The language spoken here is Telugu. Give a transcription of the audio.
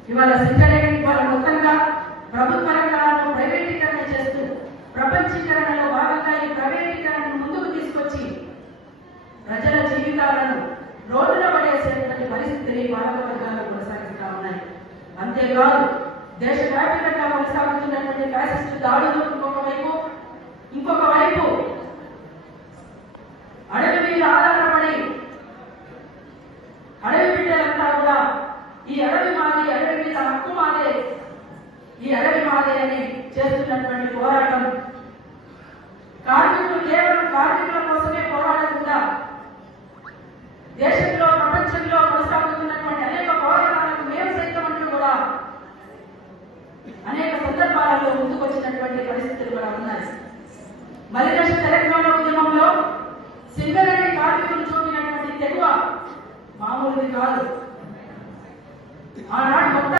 ఇవాళ సింగరేణి ఇవాళ మొత్తంగా ప్రభుత్వ రంగాలను ప్రైవేటీకరణ చేస్తూ ప్రపంచీకరణలో భాగంగా ఈ ప్రైవేటీకరణను ముందుకు తీసుకొచ్చి ప్రజల జీవితాలను రోడ్డున పడేసేటువంటి పరిస్థితిని పాలక వర్గాలు కొనసాగిస్తా ఉన్నాయి. అంతేకాదు దేశవ్యాప్తంగా కొనసాగుతున్నటువంటి ఫ్యాసిస్టు దాడులు ఇంకొక వైపు అడవి మీద ఆధారపడి అడవి బిడ్డలంతా కూడా ఈ అడవి మాదే, అడవి మీద హక్కు మాదే, ఈ అడవి మాదే అని చేస్తున్నటువంటి పోరాటం కార్మికులు కేవలం కార్మికుల కోసమే పోరాడకుండా దేశంలో ప్రపంచంలో కొనసాగుతున్నటువంటి అనేక పోరాటాలకు మేము సైతం అంటూ కూడా అనేక సందర్భాలలో ముందుకొచ్చినటువంటి పరిస్థితులు కూడా ఉన్నాయి. మలిదశ తెలంగాణ ఉద్యమంలో సింగరేణి కార్మికులు చూపినటువంటి తెగువ మామూలుది కాదు. ఆనాడు